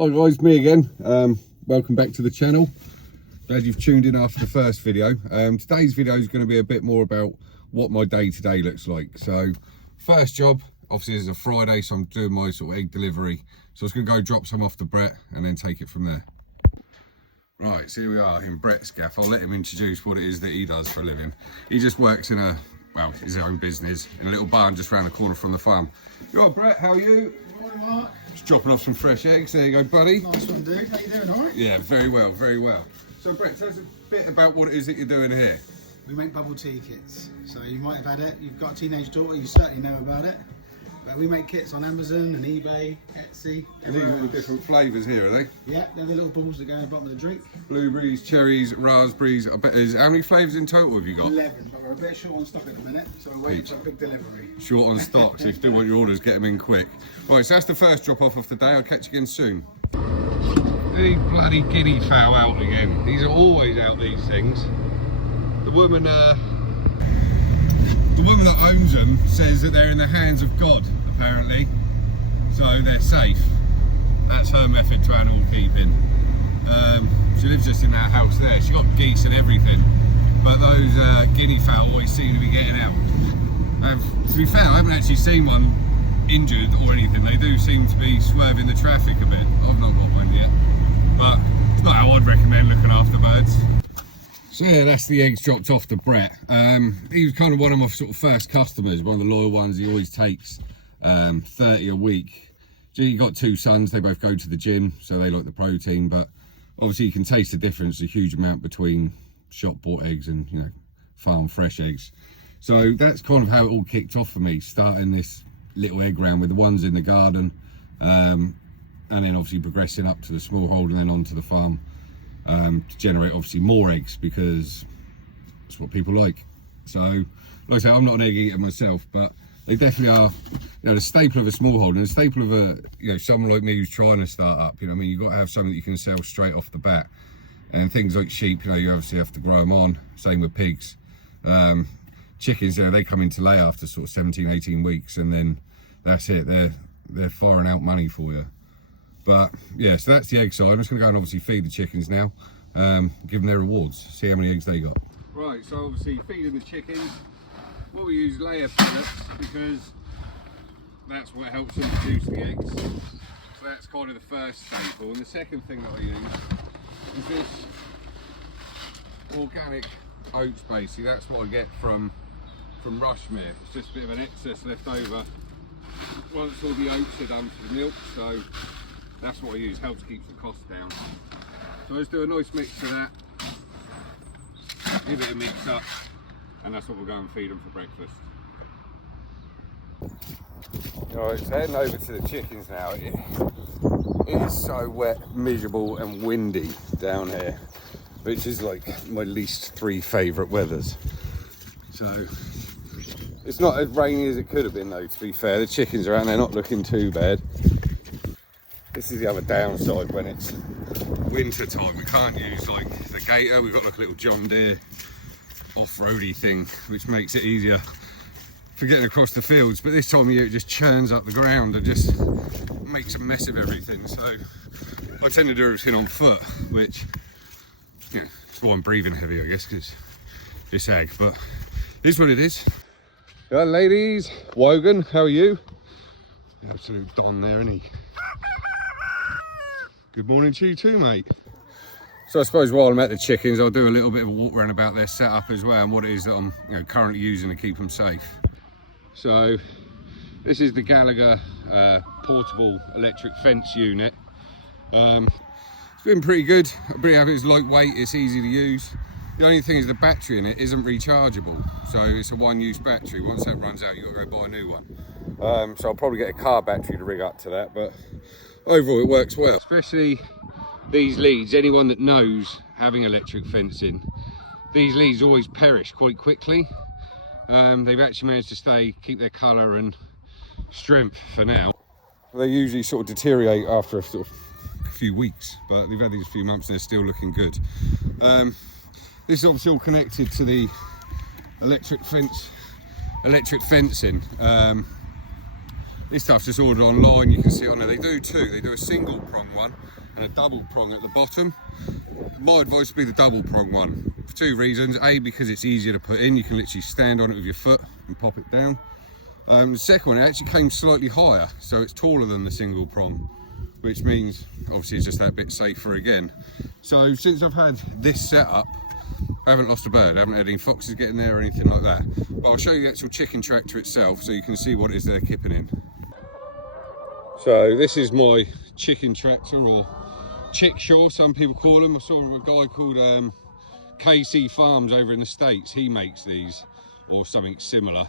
Hi guys, me again. Welcome back to the channel. Glad you've tuned in after the first video. Today's video is going to be a bit more about what my day-to-day looks like. So first job, obviously it's a Friday, so I'm doing my sort of egg delivery. So I was going to go drop some off to Brett and then take it from there. Right, so here we are in Brett's gaff. I'll let him introduce what it is that he does for a living. He just works in his own business in a little barn just around the corner from the farm. You all right, Brett? How are you? Good morning, Mark. Just dropping off some fresh eggs. There you go, buddy. Nice one, dude. How you doing, all right? Yeah, very well, very well. So, Brett, tell us a bit about what it is that you're doing here. We make bubble tea kits. So you might have had it. You've got a teenage daughter. You certainly know about it. But we make kits on Amazon and eBay, Etsy. These are all different flavours here, are they? Yeah, they're the little balls that go in the bottom of the drink. Blueberries, cherries, raspberries. I bet how many flavours in total have you got? 11, but we're a bit short on stock at the minute, so we're waiting for a big delivery. Short on stock, so if you still want your orders, get them in quick. Right, so that's the first drop off of the day. I'll catch you again soon. The bloody guinea fowl out again. These are always out, these things. The woman that owns them says that they're in the hands of God, apparently, so they're safe. That's her method to animal keeping. She lives just in that house there. She's got geese and everything, but those guinea fowl always seem to be getting out. To be fair, I haven't actually seen one injured or anything. They do seem to be swerving the traffic a bit. I've not got one yet, but it's not how I'd recommend looking after birds. So yeah, that's the eggs dropped off to Brett. He was kind of one of my sort of first customers, one of the loyal ones. He always takes 30 a week. He got two sons, they both go to the gym, so they like the protein, but obviously you can taste the difference, a huge amount between shop bought eggs and, you know, farm fresh eggs. So that's kind of how it all kicked off for me, starting this little egg round with the ones in the garden, and then obviously progressing up to the small hold and then onto the farm. To generate obviously more eggs, because that's what people like. So like I say, I'm not an egg eater myself, but they definitely are, you know, the staple of a small hold and the staple of a, you know, someone like me who's trying to start up. You know what I mean, you've got to have something that you can sell straight off the bat. And things like sheep, you know, you obviously have to grow them on. Same with pigs. Chickens, you know, they come into lay after sort of 17, 18 weeks, and then that's it. They're firing out money for you. But yeah, so that's the egg side. I'm just going to go and obviously feed the chickens now, give them their rewards, see how many eggs they got. Right, so obviously feeding the chickens, what we use layer pellets, because that's what helps them produce the eggs. So that's kind of the first staple. And the second thing that I use is this organic oats, basically. That's what I get from Rushmere. It's just a bit of an excess left over once all the oats are done for the milk. So that's what I use, helps keep the cost down. So let's do a nice mix of that, give it a mix up, and that's what we'll go and feed them for breakfast. Alright, so heading over to the chickens now. It is so wet, miserable and windy down here, which is like my least three favourite weathers. So it's not as rainy as it could have been though, to be fair. The chickens are out and they're not looking too bad. This is the other downside when it's winter time. We can't use like the gator. We've got like a little John Deere off-roady thing, which makes it easier for getting across the fields. But this time of year it just churns up the ground and just makes a mess of everything. So I tend to do everything on foot, which, you know, that's why I'm breathing heavy, I guess, because it's ag. But it's what it is. Yeah, ladies, Wogan, how are you? The absolute Don there, isn't he? Good morning to you too, mate. So I suppose while I'm at the chickens, I'll do a little bit of a walk around about their setup as well, and what it is that I'm, you know, currently using to keep them safe. So this is the Gallagher portable electric fence unit. It's been pretty good. I'm pretty happy. It's lightweight, it's easy to use. The only thing is the battery in it isn't rechargeable, so it's a one-use battery. Once that runs out, you've got to go buy a new one. So I'll probably get a car battery to rig up to that, but overall it works well. Especially these leads, anyone that knows having electric fencing, these leads always perish quite quickly. They've actually managed to keep their colour and strength for now. They usually sort of deteriorate after a few weeks, but they've had these a few months and they're still looking good. This is obviously all connected to the electric fencing. This stuff's just ordered online, you can see it on there. They do two, they do a single prong one and a double prong at the bottom. My advice would be the double prong one for two reasons. A, because it's easier to put in, you can literally stand on it with your foot and pop it down. The second one, it actually came slightly higher, so it's taller than the single prong, which means obviously it's just that bit safer again. So since I've had this setup, I haven't lost a bird, I haven't had any foxes getting there or anything like that. But I'll show you the actual chicken tractor itself so you can see what it is they're kipping in. So this is my chicken tractor, or chickshaw some people call them. I saw a guy called KC Farms over in the States, he makes these or something similar.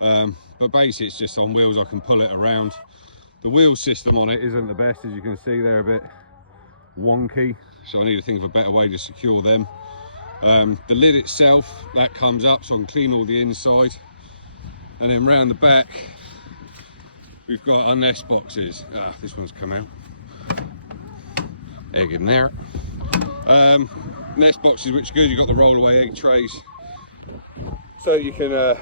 But basically it's just on wheels, I can pull it around. The wheel system on it isn't the best, as you can see they're a bit wonky, so I need to think of a better way to secure them. The lid itself, that comes up so I can clean all the inside, and then round the back we've got our nest boxes. This one's come out, egg in there. Nest boxes, which are good, you've got the roll-away egg trays, so you can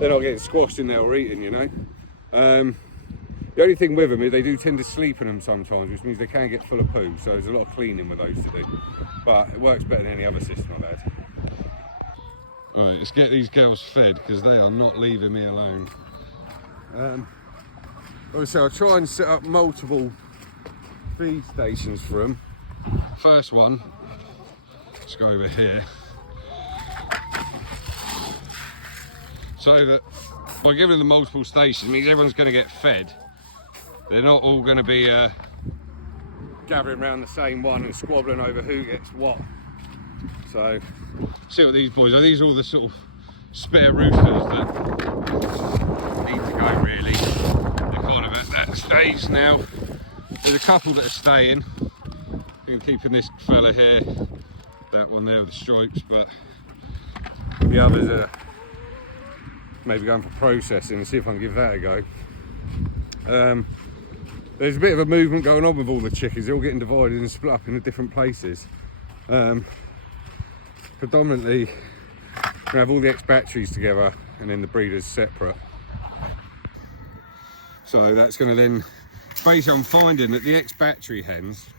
they're not getting squashed in there or eaten, you know. The only thing with them is they do tend to sleep in them sometimes, which means they can get full of poo, so there's a lot of cleaning with those to do, but it works better than any other system I've had. Alright, let's get these girls fed because they are not leaving me alone. Obviously I'll try and set up multiple feed stations for them. First one, let's go over here, so that by giving them multiple stations means everyone's going to get fed. They're not all going to be gathering around the same one and squabbling over who gets what. So, see what these boys are. These are all the sort of spare roosters that need to go, really. They're kind of at that stage now. There's a couple that are staying. I'm keeping this fella here, that one there with the stripes, but the others are maybe going for processing and see if I can give that a go. There's a bit of a movement going on with all the chickens. They're all getting divided and split up into different places. Predominantly, we have all the ex-batteries together and then the breeders separate. So that's going to then, basically I'm finding that the ex-battery hens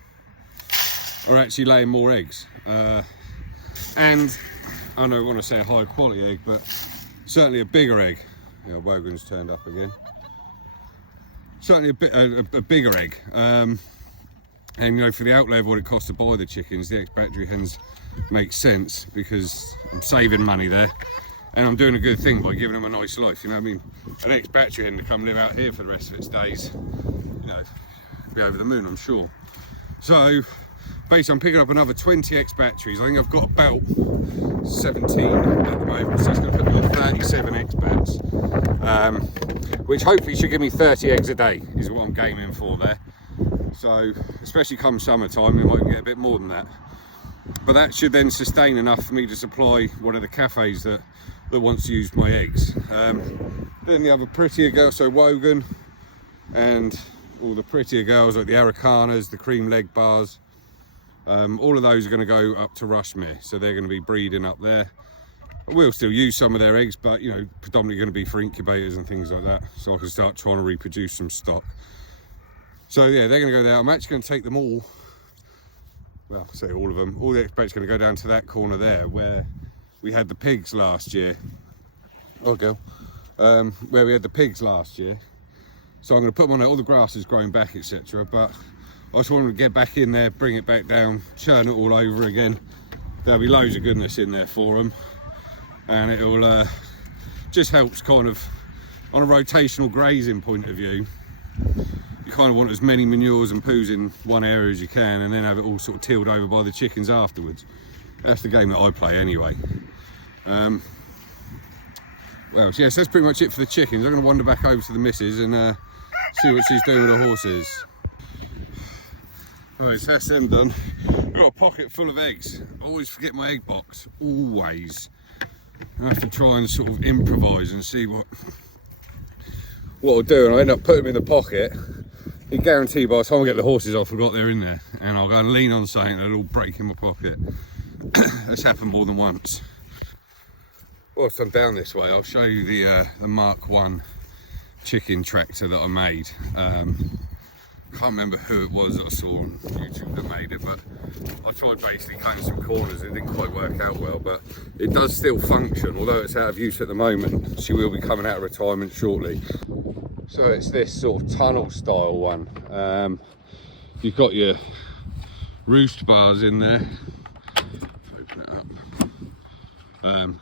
are actually laying more eggs. And I don't want to say a high quality egg, but certainly a bigger egg. Yeah, Wogan's turned up again. Certainly a bigger egg, and you know, for the outlay of what it costs to buy the chickens, the ex-battery hens make sense because I'm saving money there, and I'm doing a good thing by giving them a nice life. You know what I mean? An ex-battery hen to come live out here for the rest of its days, you know, be over the moon, I'm sure. So basically I'm picking up another 20 ex-batteries. I think I've got about 17 at the moment, so it's going to put me on 37 ex-bats, which hopefully should give me 30 eggs a day is what I'm gaming for there. So especially come summertime we might get a bit more than that, but that should then sustain enough for me to supply one of the cafes that wants to use my eggs. Then the other prettier girls, so Wogan and all the prettier girls like the Aracanas, the cream leg bars, all of those are going to go up to Rushmere, so they're going to be breeding up there. I will still use some of their eggs, but you know, predominantly going to be for incubators and things like that, so I can start trying to reproduce some stock. So yeah, they're going to go there. I'm actually going to take them all, well, say all of them, all the ex-bats are going to go down to that corner there where we had the pigs last year. Oh girl, where we had the pigs last year. So I'm going to put them on there. All the grass is growing back, etc. But I just want to get back in there, bring it back down, churn it all over again. There'll be loads of goodness in there for them, and it'll just helps kind of on a rotational grazing point of view. You kind of want as many manures and poos in one area as you can, and then have it all sort of tilled over by the chickens afterwards. That's the game that I play anyway. Well, yes, that's pretty much it for the chickens. I'm going to wander back over to the missus and see what she's doing with the horses. Alright, so that's them done. I've got a pocket full of eggs. I always forget my egg box, always. I have to try and sort of improvise and see what I'll do, and I end up putting them in the pocket. You guarantee by the time I get the horses I forgot they're in there, and I'll go and lean on something and it'll all break in my pocket. That's happened more than once. Whilst I'm down this way, I'll show you the Mark 1 chicken tractor that I made. can't remember who it was that I saw on YouTube that made it, but I tried basically cutting some corners. It didn't quite work out well, but it does still function, although it's out of use at the moment. She will be coming out of retirement shortly. So it's this sort of tunnel style one. You've got your roost bars in there. Open it up.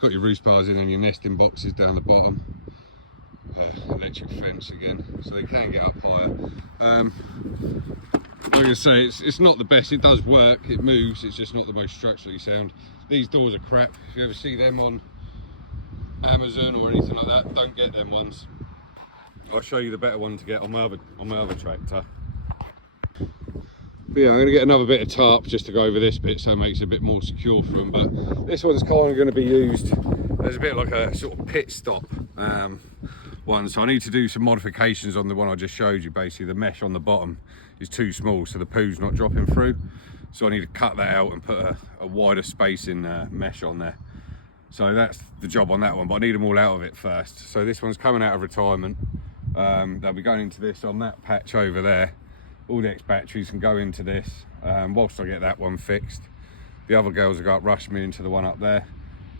Got your roost bars in and your nesting boxes down the bottom. Electric fence again, so they can get up higher. I'm going to say it's not the best. It does work, it moves, it's just not the most structurally sound. These doors are crap. If you ever see them on Amazon or anything like that, don't get them ones. I'll show you the better one to get on my other tractor. But yeah, I'm going to get another bit of tarp just to go over this bit so it makes it a bit more secure for them. But this one's kind of going to be used as a bit like a sort of pit stop one. So I need to do some modifications on the one I just showed you. Basically the mesh on the bottom is too small, so the poo's not dropping through. So I need to cut that out and put a wider spacing mesh on there. So that's the job on that one, but I need them all out of it first. So this one's coming out of retirement. They'll be going into this on that patch over there. All the X batteries can go into this whilst I get that one fixed. The other girls have got rush me into the one up there,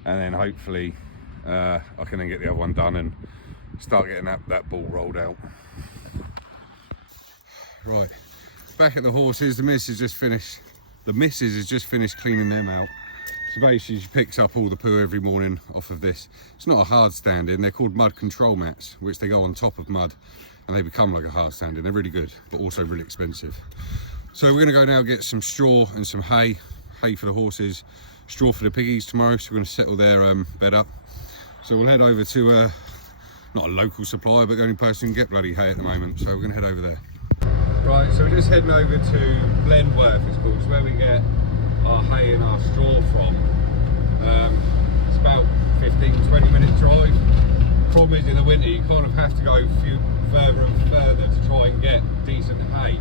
and then hopefully I can then get the other one done and start getting that ball rolled out. Right, back at the horses. The missus has just finished cleaning them out. So basically she picks up all the poo every morning off of this. It's not a hard standing, they're called mud control mats, which they go on top of mud and they become like a hard standing. They're really good, but also really expensive. So we're gonna go now get some straw and some hay for the horses, straw for the piggies tomorrow. So we're gonna settle their bed up. So we'll head over to not a local supplier, but the only person who can get bloody hay at the moment. So we're gonna head over there. Right, so we're just heading over to Blenworth, it's called. It's where we get our hay and our straw from. It's about 15-20 minute drive. Problem is in the winter you kind of have to go further and further to try and get decent hay.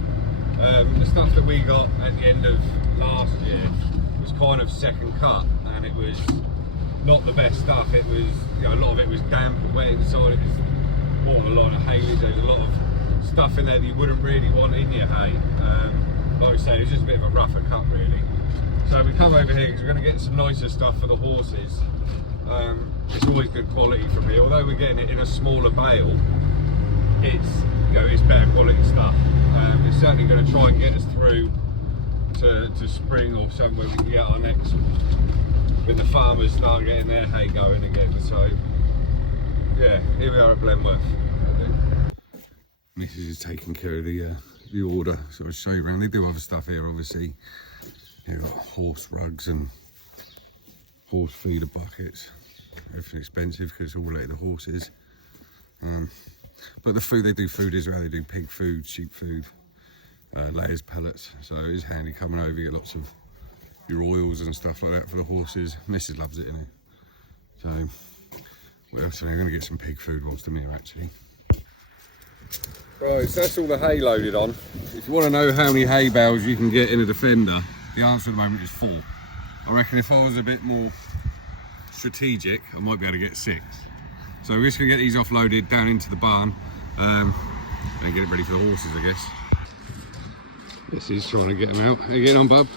The stuff that we got at the end of last year was kind of second cut, and it was not the best stuff. It was, you know, a lot of it was damp and wet inside. It was more a lot of hay. There's a lot of stuff in there that you wouldn't really want in your hay. Like I say, it's just a bit of a rougher cut really. So we come over here because we're going to get some nicer stuff for the horses. It's always good quality from here. Although we're getting it in a smaller bale, it's better quality stuff. It's certainly going to try and get us through to spring or somewhere we can get our next, when the farmers start getting their hay going again. So yeah, here we are at Blenworth. Mrs. is taking care of the order, so I'll show you around. They do other stuff here, obviously. You've got horse rugs and horse feeder buckets. Everything expensive because it's all related to horses. But the food, they do food as well. They do pig food, sheep food, layers, pellets. So it is handy coming over. You get lots of your oils and stuff like that for the horses. Mrs. loves it, innit? So what else? I'm going to get some pig food whilst I'm here actually. Right, so that's all the hay loaded on. If you want to know how many hay bales you can get in a Defender, the answer at the moment is 4. I reckon if I was a bit more strategic, I might be able to get 6. So we're just going to get these offloaded down into the barn and get it ready for the horses, I guess. This is trying to get them out. How you getting on, bub?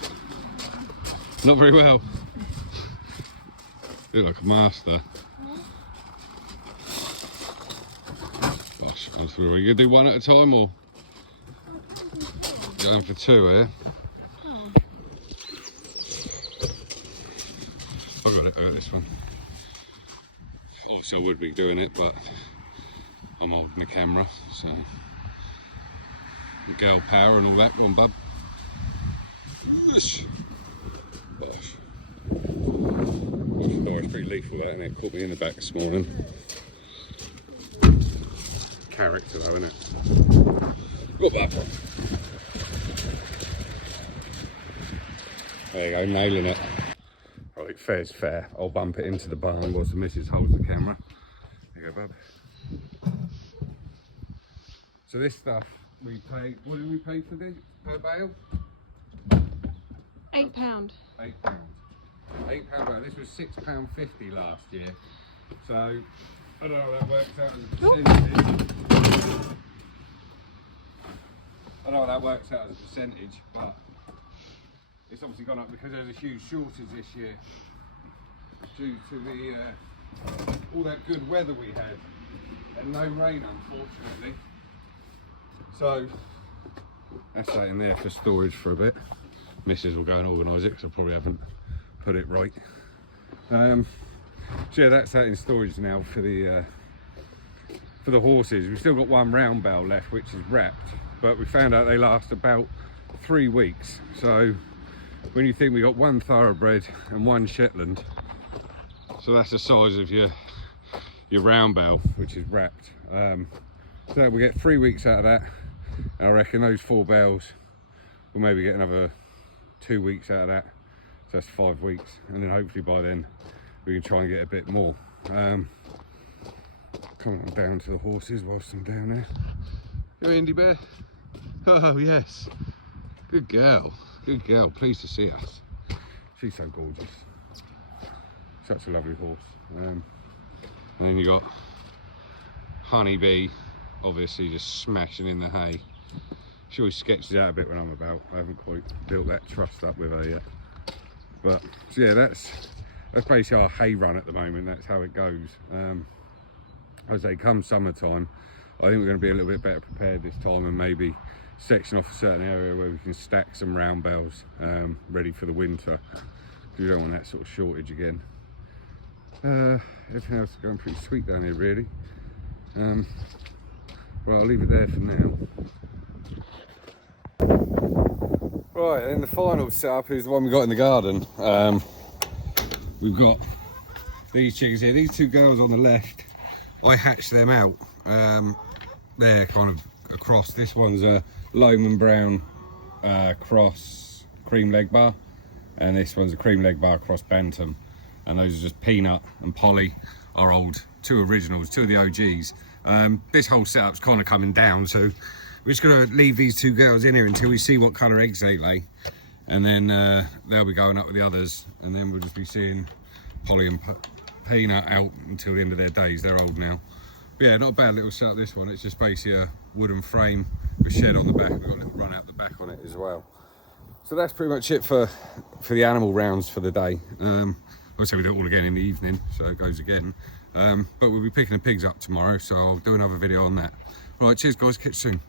Not very well. You look like a master. Gosh, are you going to do one at a time or? Going for 2 here. I got this one. Obviously I would be doing it, but I'm holding the camera, so the girl power and all that. Go on, bub. Gosh. Oh, it's pretty lethal that, isn't it? Caught me in the back this morning. Character though, isn't it? Go bub. There you go, nailing it. Right, fair's fair. I'll bump it into the barn whilst the missus holds the camera. There you go, bub. So this stuff, we pay, what did we pay for this per bale? £8. £8. £8 bale. This was £6.50 last year. So, I don't know how that works out as a percentage. I know that works out as a percentage, but it's obviously gone up because there's a huge shortage this year due to the all that good weather we had and no rain, unfortunately. So that's that in there for storage for a bit. Mrs will go and organise it because I probably haven't put it right. So yeah, that's that in storage now for the horses. We've still got one round bale left, which is wrapped, but we found out they last about 3 weeks. So when you think we got one thoroughbred and one Shetland, so that's the size of your round bale, which is wrapped. So we get 3 weeks out of that. I reckon those 4 bales we'll maybe get another 2 weeks out of that, so that's 5 weeks, and then hopefully by then we can try and get a bit more. Come on down to the horses whilst I'm down there. Yo, Indy Bear. Oh yes, good girl, pleased to see us. She's so gorgeous, such a lovely horse. And then you got Honeybee, obviously just smashing in the hay. She always sketches out a bit when I'm about. I haven't quite built that trust up with her yet. But so yeah, that's basically our hay run at the moment. That's how it goes. As they come summertime, I think we're going to be a little bit better prepared this time and maybe section off a certain area where we can stack some round bales ready for the winter. We don't want that sort of shortage again. Everything else is going pretty sweet down here, really. Well, I'll leave it there for now. Right, and the final setup is the one we got in the garden. We've got these chickens here. These 2 girls on the left, I hatched them out. They're kind of across. This one's a Lohman Brown cross cream leg bar, and this one's a cream leg bar cross bantam. And those are just Peanut and Polly, our old 2 originals, 2 of the OGs. This whole setup's kind of coming down, so we're just going to leave these 2 girls in here until we see what colour eggs they lay, and then they'll be going up with the others, and then we'll just be seeing Polly and Peanut out until the end of their days. They're old now. But yeah, not a bad little setup, this one. It's just basically a wooden frame with a shed on the back. We've got a little run out the back on it as well. So that's pretty much it for the animal rounds for the day. Obviously we do it all again in the evening, so it goes again. But we'll be picking the pigs up tomorrow, so I'll do another video on that. Right, cheers guys, catch you soon.